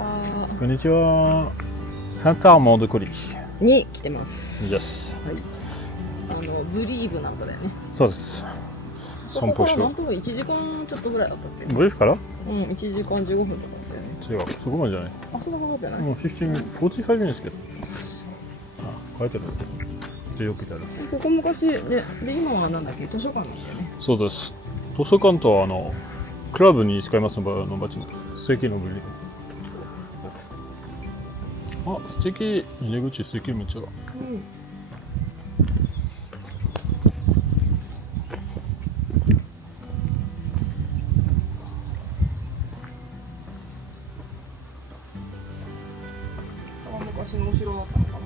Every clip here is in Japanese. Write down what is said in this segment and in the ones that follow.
は。こんにちは。サンターモンドコリに来てます。Yes。はい。ブリーブなんかだよね。そうです。散歩しよう。何分？1時間ちょっとぐらいだったっけ？ブリーフから？うん、1時間15分とかだったよね。違う、そこまでじゃない。あ、そんなことじゃない。もう45 minutes けど。あ、書いてる。でよく見たら。ここ昔ね、で今はなんだっけ、図書館なんだよね。そうです。図書館とクラブに使いますのバチの素敵のブリーフ。あ、素敵。入り口素敵めっちゃだ。うん。昔のお城だったのかな。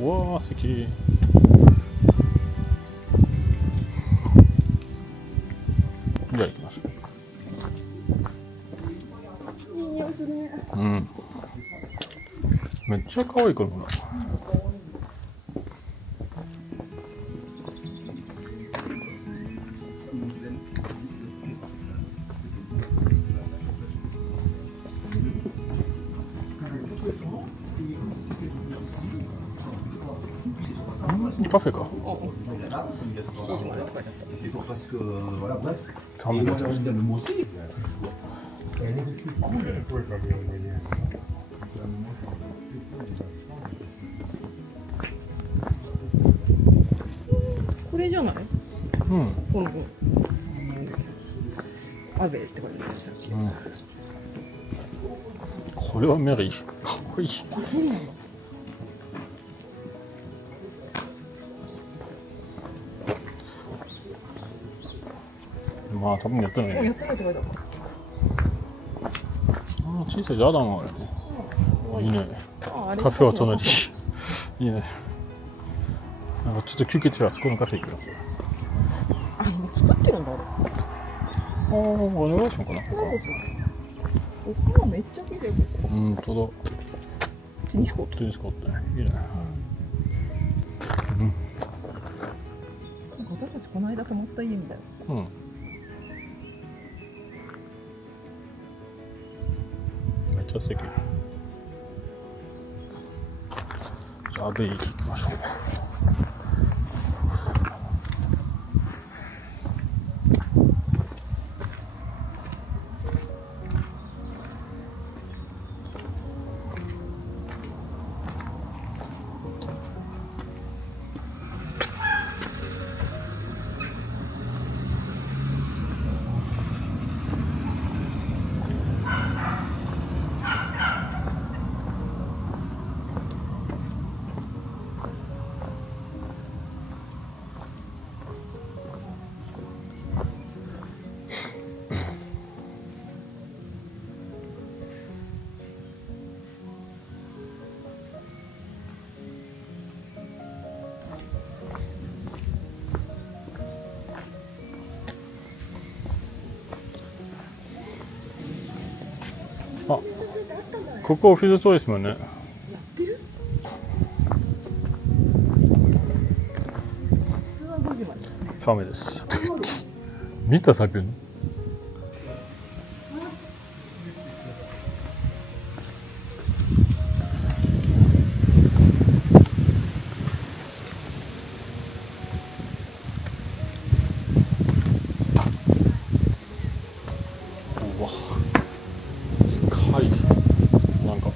うわー、素敵。じゃあ行きましょいい匂いするね。う。うん。めっちゃ可愛い子だな。カフェか。ファミリーこれじゃない？うん。このアベって書いてあるんですっけ？うん。これはメリー。かっこいい。ヘリなんだ。まあ多分やってないね。やってないって書いてある。あ、小さいジャーダンがあるね。いいね。あれカフェは隣。いいね。なんかちょっと休憩中はそこのカフェ行きます。あ、今作ってるんだあれ。ああ、お願いしようかな。お花めっちゃ綺麗ここ。うんとだ。テニスコート。テニスコートね。いいね。うん。なんか私たちこの間泊まった家みたいな。うん。めっちゃ素敵。じゃあベイ行きましょう。あ、ここオフィスそうですもんね。やってる？普通は5時まで。ファミです。見た作品？うわ、でかい。なんか。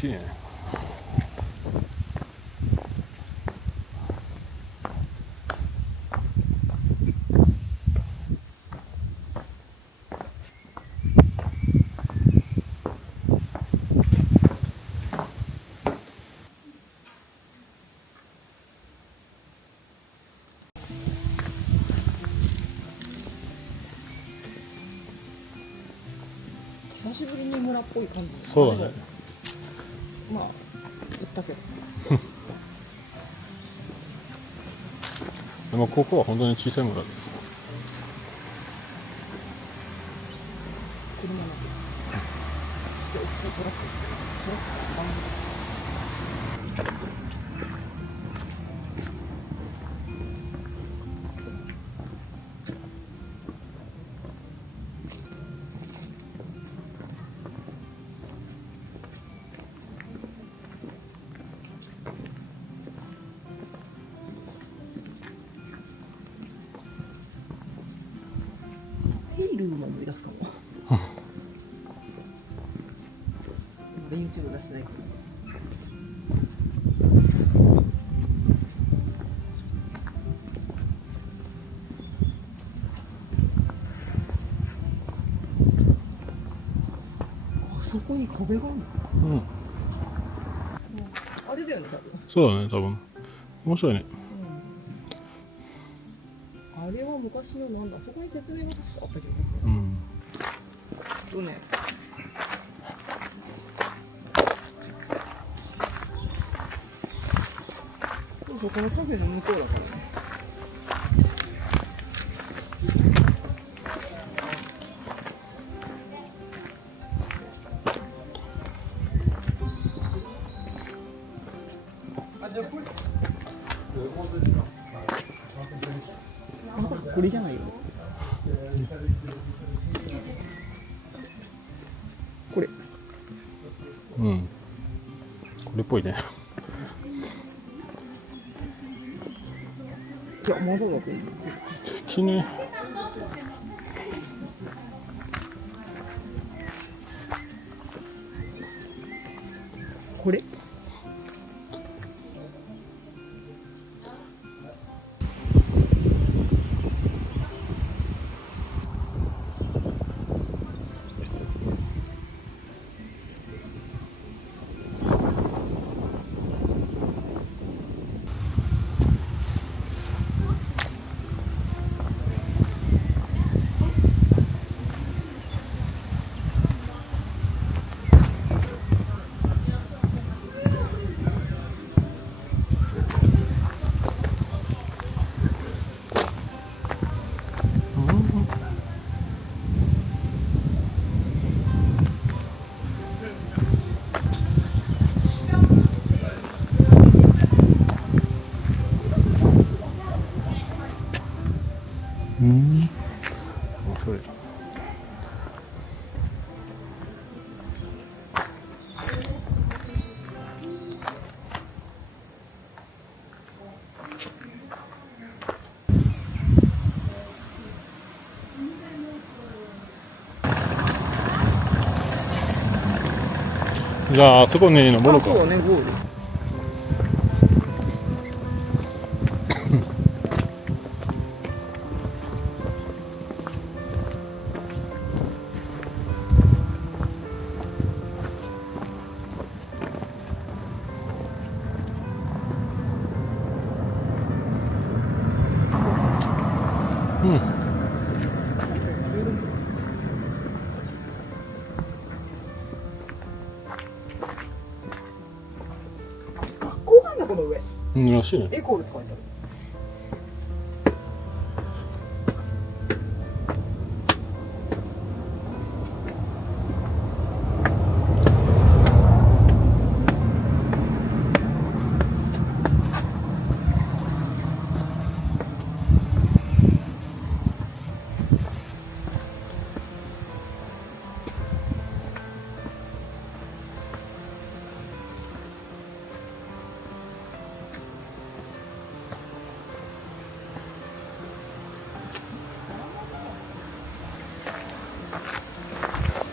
ちいいね。久しぶりに村っぽい感じ。そうだね。まあ行ったけど。でもここは本当に小さい村です。車の中。大きいトラック。ヘイルーも思い出すかも。YouTube 出してないから。あそこに壁があるの？うん。あれだよね、多分。そうだね、多分。面白いね。うん、あれは昔のなんだ、そこに説明が確かあったけどね。うん。ね。そう、このカフェの向こうだからね。これじゃないよ。これ。うん。これっぽいね。いや、窓だと思う。素敵ね。これ？うん。面白い。じゃあ、あそこに登ろうか。そうね、ゴール。うん。学校なんだ、この上。うん、らしいね。エコールって書いてある。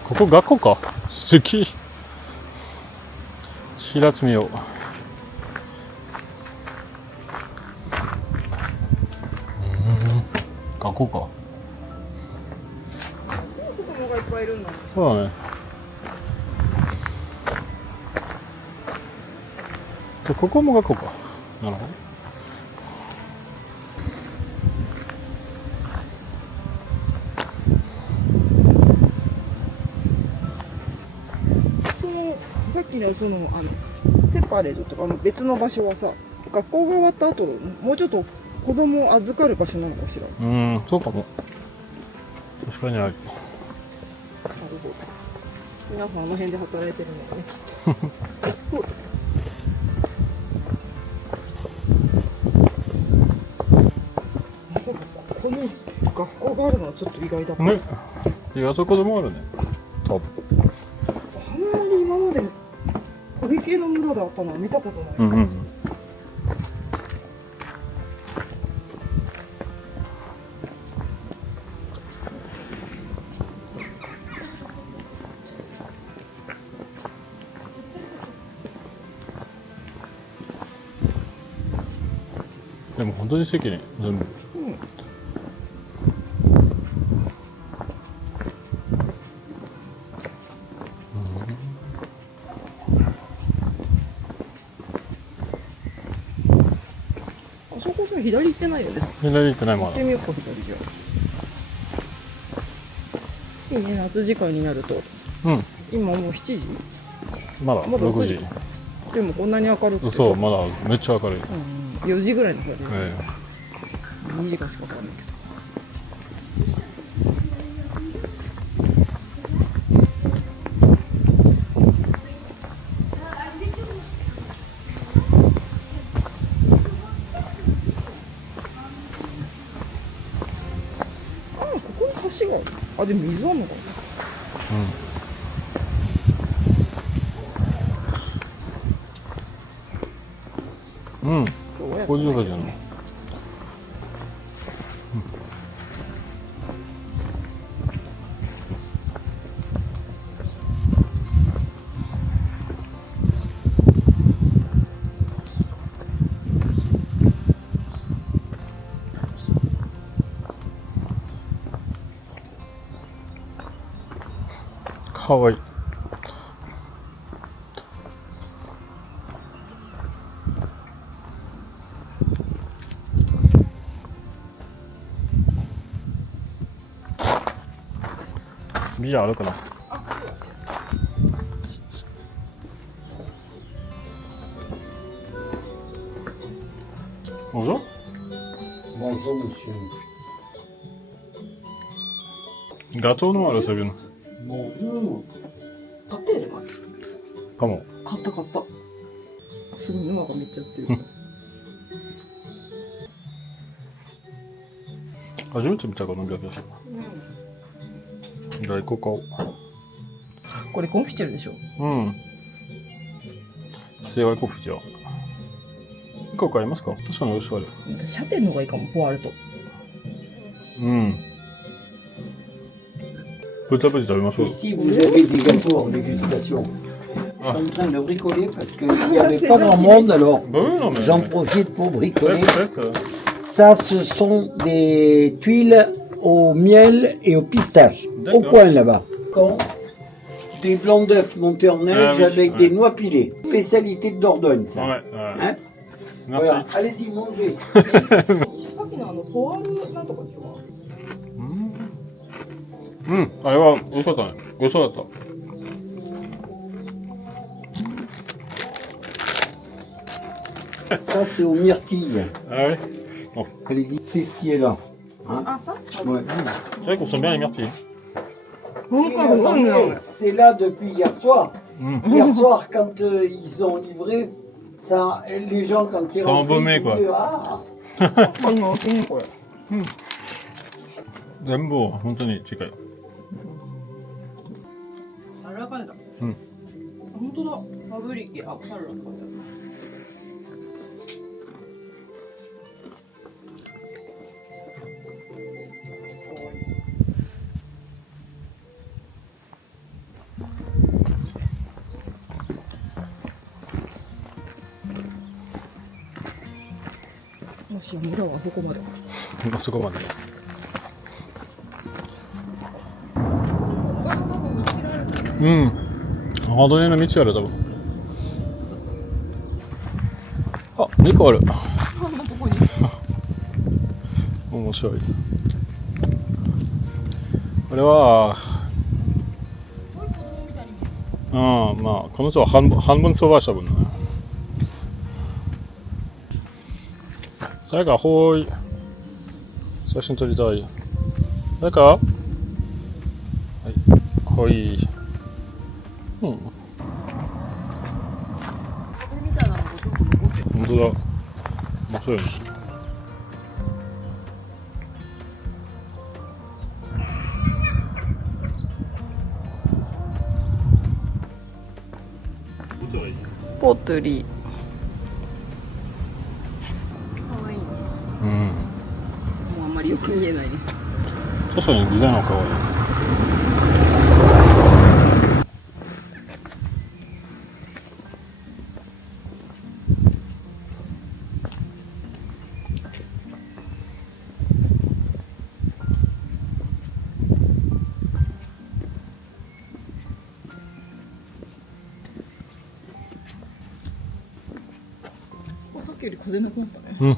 ここ学校か。素敵。白爪を。学校か。子供がいっぱいいるんだ。そうだね。で、ここも学校か。なるほど。さっきのセパレートとか別の場所はさ、学校が終わった後もうちょっと子供を預かる場所なのかしら。そうかも。確かにある。なるほど。皆さんあの辺で働いてるのかね。まさかここに学校があるのはちょっと意外だった。ね。いや、そこでもあるね。多分。あんまり今までこれ系の村であったのは見たことない。でも本当に素敵ね、全部。あそこさ、左行ってないよね。左行ってないまだ行って。みようか、左じゃ。いいね、夏時間になると。今もう7時。まだまだ6時。でもこんなに明るくて。そう、まだめっちゃ明るい。4時ぐらいの方で、え2時間しかかかんないけど。ここに橋がある。あ、でも水あんのかな。こういうのじゃない。かわいい。ビアあるかな。Bonjour. Bonjour, monsieur. Gâteau no aru segun. Bonjour. 買ってるか。かも。買った買った。すごい沼がめっちゃ売ってる。初めて見たこのギャト。じゃあ行こうか。これコンフィチュールでしょ。正解コフじゃあ。一個買いますか。確かに美味しくある。シャテンの方がいいかも、ポワールト。豚ブリ食べましょう。 Ici, vous avez des gâteaux en dégustation. Je suis en train de bricoler parce qu'il n'y avait pas grand monde, alors Bah oui, non, mais... j'en profite pour bricoler. Peut-être. Ça, ce sont des tuiles au miel et au pistache, au D'accord. coin là-bas. Des blancs d'œufs montés en neige oui, avec ouais. des noix pilées. Spécialité de Dordogne, ça. Ouais, Hein Merci. Voilà, allez-y, mangez. さっきのポワールなんとかでしょ。あれは美味しかったね。美味しそうだった。 Ça, c'est aux myrtilles. Ah oui. Bon. Allez-y, c'est ce qui est là. Hein Ah, ça Ouais. C'est vrai qu'on sent bien les myrtilles. Et attendez, c'est là depuis hier soir. Hier soir, quand ils ont livré, ça, les gens, quand ils Ça rentraient, embaumé, ils quoi. disaient, ah, このいいねこれ。全部本当に近い。サラダカレーだ。本当だ。ファブリキアクサルラとかだ。もし村はあそこまで。あそこまで。うん。ハードネの道ある、多分。あ、2個ある。こんなとこに。面白い。これは、まあ、この人は半分飛ばした分ね。誰か、ほーい。写真撮りたい。誰か？はい。ほい。うん。本当だ。面白いね。ポトリー。可愛いね。うん。もうあんまりよく見えないね。確かにデザインは可愛い。さっきより風なくなったね。うん。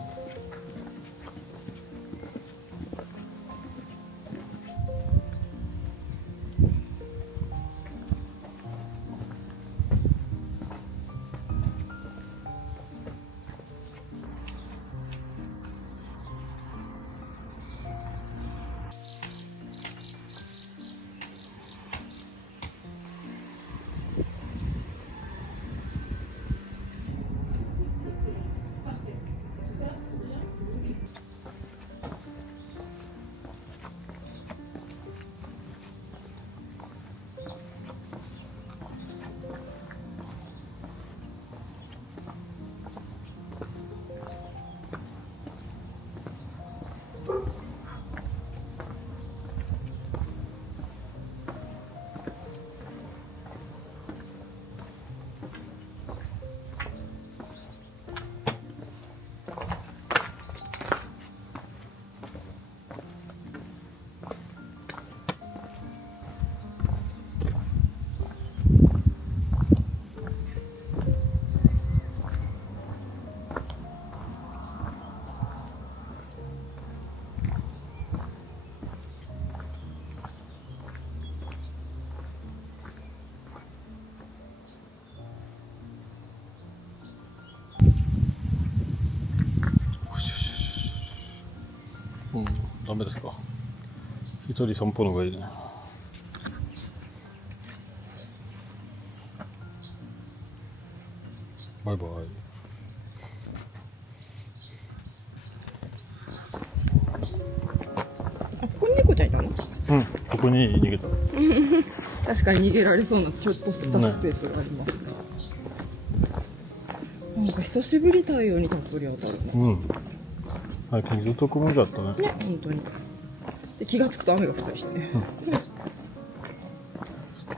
うん、ダメですか。一人散歩の方がいいね。バイバイ。あ、ここに猫ちゃんいたの？うん、ここに逃げた。確かに逃げられそうなちょっとしたスペースがありますね。なんか久しぶり太陽にたっぷり当たるね。うん。最近ずっと曇りだったね。ね、本当に。で気がつくと雨が降ったりしてね。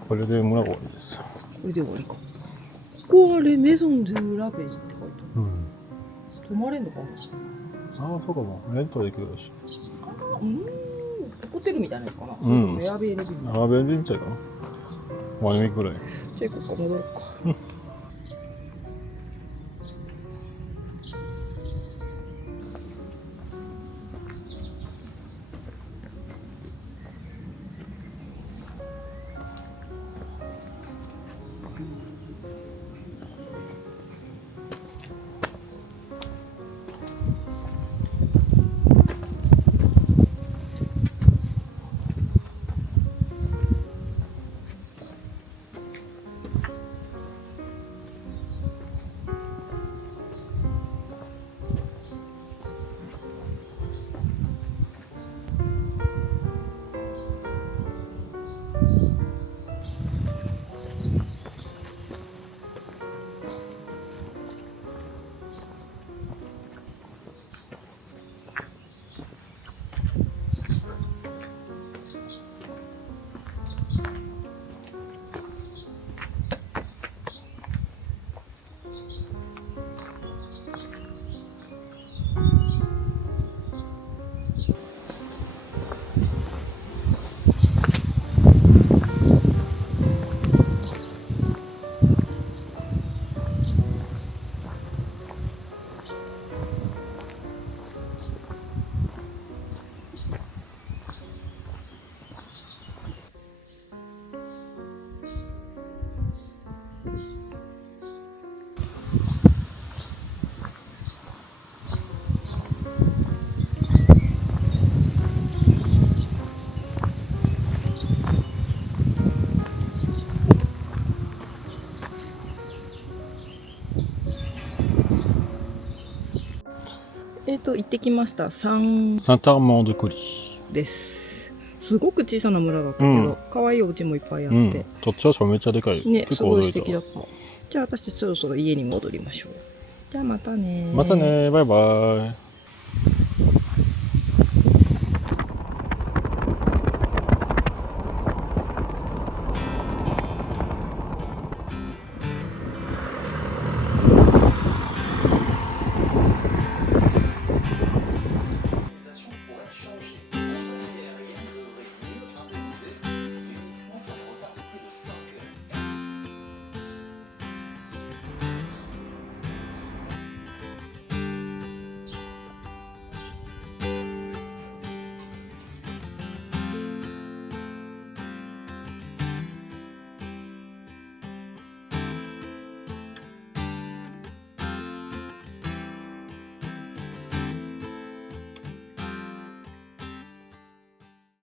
これで村終わりです。これで終わりか。ここはレメゾン・ドゥ・ラベンって書いてある。うん。泊まれんのかな？ああ、そうかも。レントできるし。ホテルみたいなやつかな？うん。エアビールビー。ああ、便利みたいかな。ワンウィークぐらい。じゃあ行こうか、戻ろうか。行ってきましたサンサンターモンドコリ。です。すごく小さな村だったけど、可愛いお家もいっぱいあって、土地はめっちゃでかい。ね、結すごい構驚いた。素敵だった。じゃあ私たちそろそろ家に戻りましょう。じゃあまたね。またね、バイバイ。